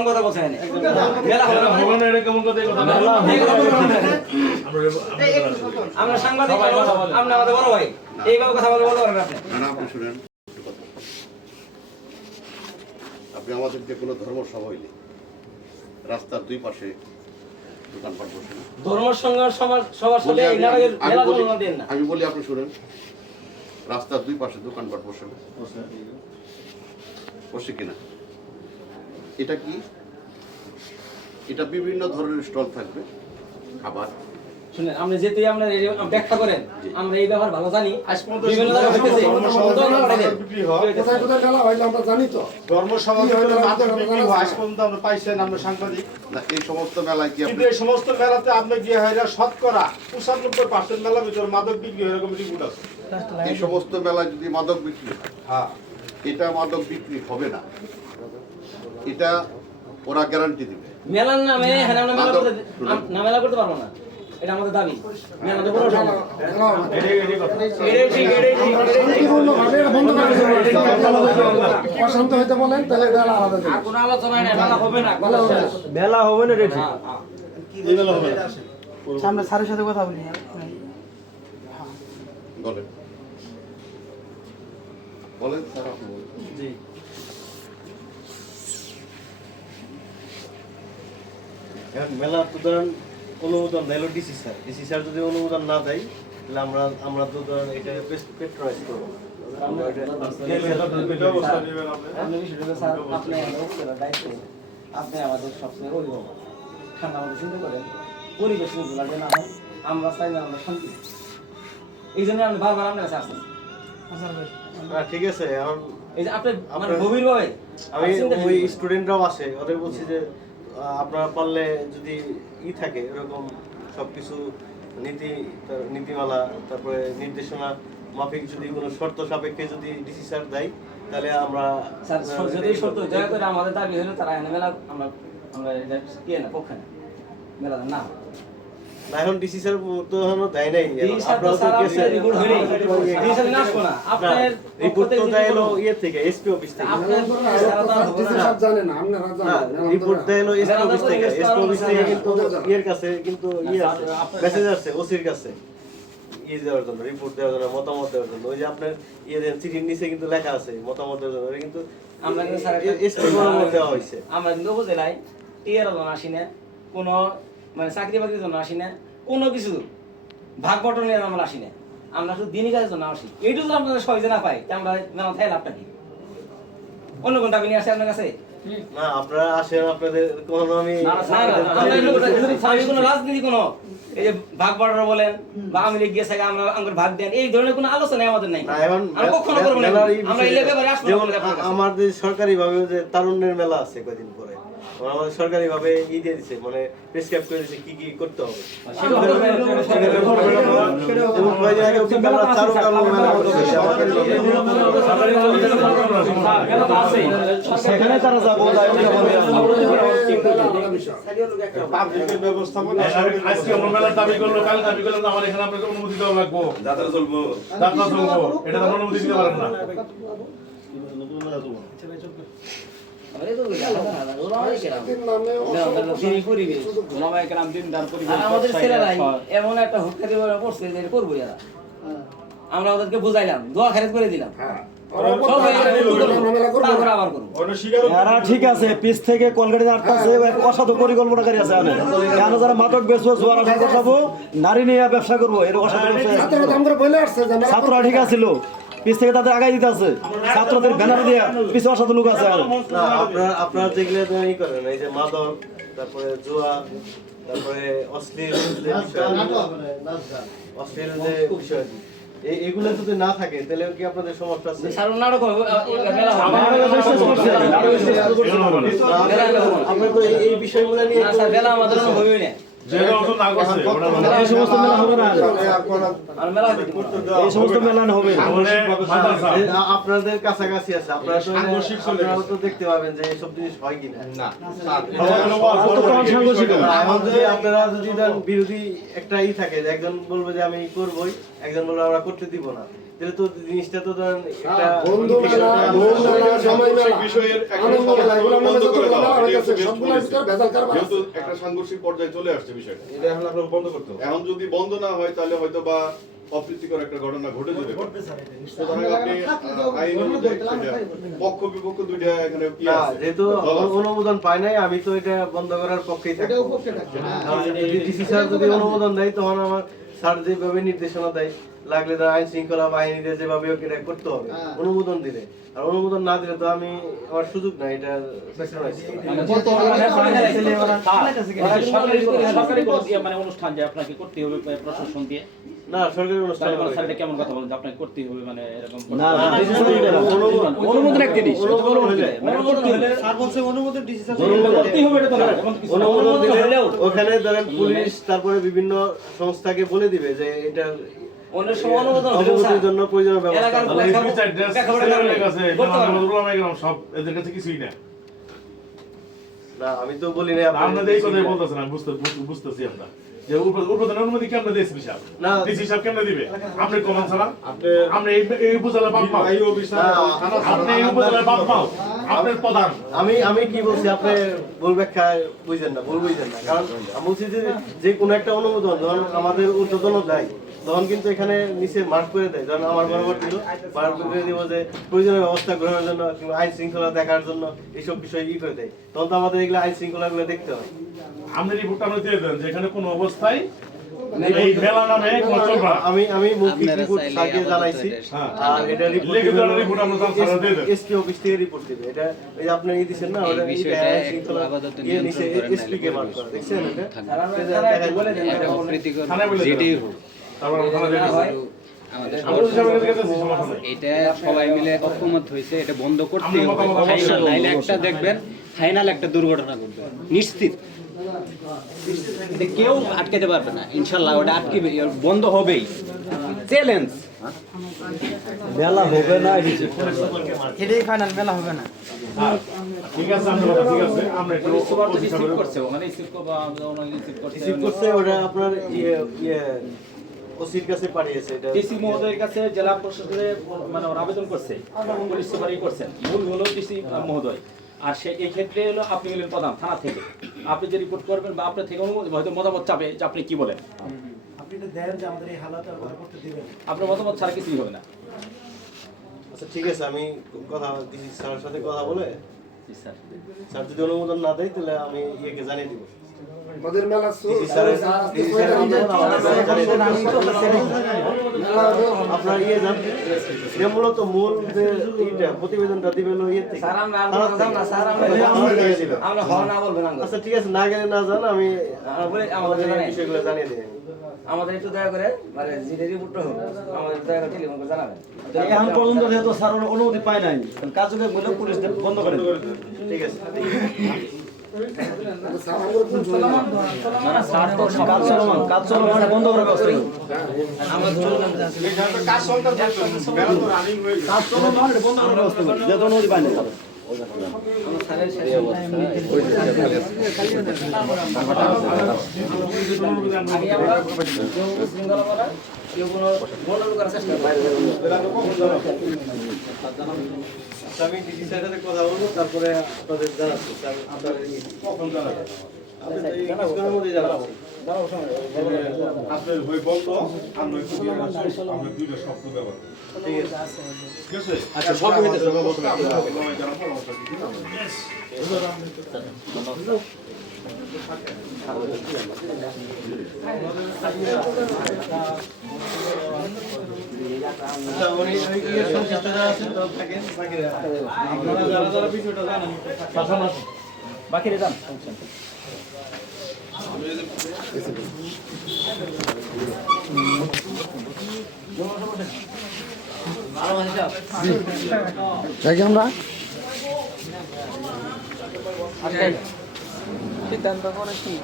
রং কথা বলছেন মেলা হবে না এটা কেমন কথা আমরা সাংবাদিক আমরা আমাদের বড় ভাই এইভাবে কথা বলতে পারেন আপনি না আপনি শুনেন আপনি আমাদের যে কোনো ধর্ম সভা হইলে রাস্তার দুই পাশে দোকানপাট বসে না ধর্মের সঙ্গে সবার সাথে মেলা তুলনা দেন না আমি বলি আপনি শুনেন রাস্তার দুই পাশে দোকানপাট বসে না বসে কিনা এটা কি এটা বিভিন্ন ধরনের স্টল থাকবে খাবার শুনেন আপনি যেতেই আমরা ব্যাখ্যা করেন আমরা এই ব্যাপার ভালো জানি বিভিন্ন জায়গায় হইতেছে কোথায় কোথায় খেলা হইলে আমরা জানি তো ধর্মসভা মাদক বিক্রি হয় আজ পর্যন্ত আমরা পাইছেন আমরা সাংবাদিক না এই সমস্ত মেলায় কি কিন্তু এই সমস্ত মেলাতে আপনি গিয়ে হইলে শতকরা 95% মেলার ভিতর মাদক বিক্রি হয় এরকম রিপোর্ট আছে এই সমস্ত মেলায় যদি মাদক বিক্রি হয় হ্যাঁ এটা মাদক বিক্রি হবে না এটা ওরা গ্যারান্টি দিবে মেলার নামে হ্যাঁ আমরা মেলা করতে পারবো না এটা আমাদের দাবি মেলা তো বড় অশান্ত হইতে বলেন তাহলে এটা আলাদা আর কোনো আলোচনা নাই মেলা হবে না মেলা হবে না রে ঠিক এই মেলা হবে না আমরা স্যারের সাথে কথা বলি বলেন বলেন স্যার আপনি বলেন জি এখন মেলা তো ধরেন অনুমোদন দেয় ডিসি স্যার যদি অনুমোদন না দেয় তাহলে আমরা তো ধরেন এটা পেট্রোলাইজ করবো আপনি আমাদের সবচেয়ে অভিভাবক ঠান্ডা আমাদের চিন্তা করেন পরিবেশ লাগে না হয় আমরা চাই না আমরা শান্তি এই জন্য আমি বারবার আপনার কাছে আসছি ঠিক আছে এখন এই যে আপনি মানে গভীর ভাবে আমি ওই স্টুডেন্টরাও আসে ওদের বলছি যে আপনারা পারলে যদি থাকে এরকম সবকিছু নীতিমালা তারপরে নির্দেশনা মাফিক যদি কোনো শর্ত সাপেক্ষে যদি ডিসি স্যার দেয় তাহলে আমরা স্যার যদি শর্ত দয়া করে আমাদের দাবি হলো তারা এনে মেলা আমরা আমরা কি না পক্ষে না মেলা না এখন ডিসি স্যার তো এখনো দেয় নাই আপনারা তো গেছে রিপোর্ট হইনি ডিসি স্যার না শোনা আপনার রিপোর্ট তো দেয় হলো থেকে এসপি অফিস থেকে আপনার সব জানেন না আপনারা জানেন রিপোর্ট দেয় হলো এসপি অফিস থেকে এসপি অফিস থেকে কিন্তু কাছে কিন্তু আছে মেসেজ আসছে ওসির কাছে দেওয়ার জন্য রিপোর্ট দেওয়ার জন্য মতামত দেওয়ার জন্য ওই যে আপনার চিঠির নিচে কিন্তু লেখা আছে মতামত দেওয়ার জন্য কিন্তু আমরা কিন্তু স্যার এসপি মতামত দেওয়া হয়েছে আমরা কিন্তু উপজেলায় টিআর জন আসি না কোনো মানে চাকরি বাকরির জন্য আসি না কোনো কিছু ভাগ বটন নিয়ে আমরা আসি না আমরা শুধু দিনই কাজের জন্য আসি এইটুকু যদি আপনাদের সহজে না পাই তা আমরা মেলা থাই লাভটা কি অন্য কোন দাবি নিয়ে আসে আপনার কাছে না আপনারা আসেন আপনাদের কোনো আমি কোনো রাজনীতি কোনো এই যে ভাগ বটন বলেন বা আমি লিখে গেছে আমরা আমাদের ভাগ দেন এই ধরনের কোনো আলোচনা আমাদের নাই আমরা কখনো করবো না আমরা এই ব্যাপারে আসবো আমাদের সরকারি ভাবে যে তারুণ্যের মেলা আছে কয়েকদিন পরে আমাদের সরকারি ভাবে দিয়ে দিচ্ছে মানে প্রেসক্রাইব করে দিচ্ছে কি কি করতে হবে সেখানে তারা যাবো ব্যবস্থাপনা আজকে আমরা মেলার দাবি করলো কাল দাবি করলাম আমার এখানে আপনাকে অনুমতি দেওয়া লাগবো যাত্রা চলবো এটা তো অনুমতি দিতে পারেন না আমাদের ছেলেরাই এমন একটা হুক্কা দিয়ে পড়ছে যে করবো এরা আমরা ওদেরকে বুঝাইলাম দোয়া খারিজ করে দিলাম ঠিক আছে পিস থেকে কলকাতা আটকাছে অসাধু পরিকল্পনাকারী আছে কেন যারা মাদক বেচবো জোয়ার বসাবো নারী নিয়ে ব্যবসা করবো এর অসাধু ছাত্ররা ঠিক আছিল পিস থেকে তাদের আগাই দিতে আছে ছাত্রদের ব্যানার দিয়ে পিছে অসাধু লোক আছে আপনারা যেগুলো ই করেন এই যে মাদক তারপরে জুয়া তারপরে অশ্লীল যে বিষয় এগুলো যদি না থাকে তাহলে কি আপনাদের সমস্যা আছে আপনি তো এই বিষয়গুলো নিয়ে আমাদের হবেই না এই সমস্ত মেলা হবে না এই সমস্ত মেলা হবে আপনাদের কাছাকাছি আছে আপনারা তো দেখতে পাবেন যে এইসব জিনিস হয় কিনা না আপনারা যদি বিরোধী একটা থাকে একজন বলবে যে আমি করবই একজন বলবে আমরা করতে দিব না তাহলে তো জিনিসটা তো ধরেন একটা বন্ধু মেলা, বউ মেলা, জামাই মেলা, বিষয়ের একটা আনন্দ মেলা, এগুলো আমরা বন্ধ করে যতগুলো দাও। মেলা হয়ে এটা গেছে, একটু সবগুলোর বেশ ভিতরে ভেজাল কারবার যেহেতু আছে। একটা সাংঘর্ষিক পর্যায়ে চলে আসছে বিষয়টা, এটা এখন আপনাকে বন্ধ করতে হবে। এখন যদি বন্ধ না হয় তাহলে হয়তো বা অপ্রীতিকর একটা ঘটনা ঘটে যেতে পারে। সুতরাং আপনি আইন অনুযায়ী সেটা পক্ষ বিপক্ষ দুইটা এখানে কি না, আছে যেহেতু অনুমোদন পায় নাই, আমি তো এটা বন্ধ করার পক্ষেই থাকবো। কারণ যদি ডিসি স্যার যদি অনুমোদন দেয় তখন আমার স্যার যেভাবে নির্দেশনা দেয়, লাগলে তার আইন শৃঙ্খলা বাহিনীদের যেভাবে ওকে এটা করতে হবে অনুমোদন দিলে। আর অনুমোদন না দিলে তো আমি আমার সুযোগ নাই এটা sacrifice করার। সরকারি কোনো মানে অনুষ্ঠান যে আপনাকে করতে হবে প্রশাসন দিয়ে না, সরকারি অনুষ্ঠান তাহলে হবে। স্যার কেমন কথা বলেন যে আপনাকে করতে হবে মানে এরকম না অনুমোদন এক জিনিস অনুমোদন হলে করতেই হবে এটা তো না এমন কিছু না। অনুমোদন দিলে হলেও ওখানে ধরেন পুলিশ তারপরে বিভিন্ন সংস্থাকে বলে দিবে যে এটা অন্য সময় অনুমোদন হলেও অবগতির স্যার, জন্য প্রয়োজনীয় ব্যবস্থা এলাকার হবে। তাহলে এই লেখা- বিচার ড্রেস লেখাপড়া ছেলেমেয়ের করবে। কাছে, করতে পারবে। মেহমান ওলামায়ে কেরাম সব এদের কাছে কিছুই না। না, আমি তো বলি না আপনাদের এই কথাই বলতেছেন, আমি বুঝতেছি আমরা যে উপপ্রধানের অনুমতি কেমনে দিয়েছে বিশাল না। ডিসি সাহেব কেমনে দিবে? আপনি কমান ছাড়া আপনি এই উপজেলার বাপ মাও, আপনি এই উপজেলার বাপ মাও, আপনার প্রধান। আমি কি বলছি আপনি ভুল ব্যাখ্যা বুঝেন না, ভুল বুঝেন না। কারণ আমি বলছি যে কোনো একটা অনুমোদন যখন আমাদের ঊর্ধ্বতন দেয় তখন কিন্তু এখানে নিচে মার্ক করে দেয়। যখন আমার বরাবর ছিল মার্ক করে দিব যে প্রয়োজনীয় ব্যবস্থা গ্রহণের জন্য কিংবা আইন শৃঙ্খলা দেখার জন্য এইসব বিষয় ই করে দেয়। তখন তো আমাদের এগুলো আইন শৃঙ্খলাগুলো দেখতে হয়। আপনি রিপোর্টটা আমরা দিয়ে দেন যে এখানে কোনো অবস্থায় এই মেলা নামে কোনো চলবে না। আমি মৌখিক রিপোর্ট স্যারকে জানাইছি। আর এটা লিখিত রিপোর্ট আমরা স্যারকে দিয়ে দেন। এসপি অফিস থেকে রিপোর্ট দিবে। এটা এই যে আপনি এই দিছেন না, ওটা আইন শৃঙ্খলা ইয়ে নিচে এসপি কে মার্ক করা, দেখছেন এটা? স্যার, আমরা থানায় বলে দেন, এটা বলে দেন। থানায় বলে দেন। তারপর আমরা থানায় দিয়ে দেব। আমরা তো সবাই কাছে গেছি, সমস্যা নাই। এটা সবাই মিলে ঐক্যমত হয়েছে, এটা বন্ধ করতে আমরা হবে। মতামত ফাইনাল অবশ্যই নাইলে বলবো। একটা দেখবেন, ফাইনাল একটা দুর্ঘটনা ঘটবে নিশ্চিত। এটা কেউ আটকাতে পারবে না, ইনশাল্লাহ ওটা আটকে বন্ধ হবেই, চ্যালেঞ্জ। মেলা হবে না এটাই ফাইনাল মেলা হবে না। ঠিক আছে, আপনার কথা ঠিক আছে। আমরা একটু সুপার তো রিসিভ করছে ওখানে রিসিভ বা অনলাইন রিসিভ করছে রিসিভ করছে, ওটা আপনার ইয়ে ওসির কাছে পাঠিয়েছে এটা। ডিসি মহোদয়ের কাছে জেলা প্রশাসনের মানে ওরা আবেদন করছে, পুলিশ সুপারই করছেন, মূল হলো ডিসি মহোদয়। আর সে এই ক্ষেত্রে হলো আপনি হলেন প্রধান থানা থেকে, আপনি যে রিপোর্ট করবেন বা আপনার থেকে অনুমতি হয়তো মতামত চাবে যে আপনি কি বলেন, আপনার মতামত ছাড়া কিছুই হবে না। আচ্ছা ঠিক আছে, আমি কথা দিছি স্যারের সাথে কথা বলে, জি স্যার। স্যার যদি অনুমোদন না দেয় তাহলে আমি ইয়েকে জানিয়ে দিব। আমাদের মেলা ডিসি স্যারের আপনার ইয়ে জান, এটা মূলত মূল যে এইটা প্রতিবেদনটা দিবে হলো ইয়ে থেকে। স্যার, আমরা আর বলতে যাব না, স্যার, আমরা আমার থেকে দিবে। আমরা হওয়া না বলবেন আমরা। আচ্ছা ঠিক আছে, না গেলে না জান, আমি বলে আমাদের আমাদের এই জানাই। বিষয়গুলো জানিয়ে দিই। আমাদের একটু দয়া করে মানে যে রিপোর্টটা হোক আমাদের দয়া করে টেলিফোন করে জানাবেন। এখন পর্যন্ত যেহেতু স্যার অনুমতি পায় নাই, কার্যকর মূল্য পুলিশ বন্ধ করে দেবে। ঠিক আছে। কাজ চলমান বন্ধ করে ব্যবস্থা নেই। কাজ সরকার মেলা তো রানিং হয়ে গেছে। কাজ চলমান এটা বন্ধ করে ব্যবস্থা করি, যেহেতু অনুমতি পায় নাই তাদের। আমার স্যারের সাথে আগে আমরা কেউ শৃঙ্খলা করা, কেউ কোনো গন্ডগোল করার চেষ্টা করে। আচ্ছা, আমি ডিসি স্যারের সাথে কথা বলবো, তারপরে আপনাদের জানাচ্ছি। স্যার, আপনার কখন জানাবেন? আপনি তো এই কিছুক্ষণের মধ্যেই জানাচ্ছি। আপনার হয়ে বন্ধ আমরা একটু দিয়ে আসি, আমরা দুইটা শব্দ ব্যবহার করি। ঠিক আছে। ঠিক আছে? আচ্ছা, সব হইতেছে। আচ্ছা, উনি ওই ইয়ের সংশ্লিষ্ট যারা আছেন তারা থাকেন, বাকিরা আপনারা যারা বিষয়টা জানেন পাশাপাশি। বাকিরে যান। দেখি আমরা সিদ্ধান্ত করে কি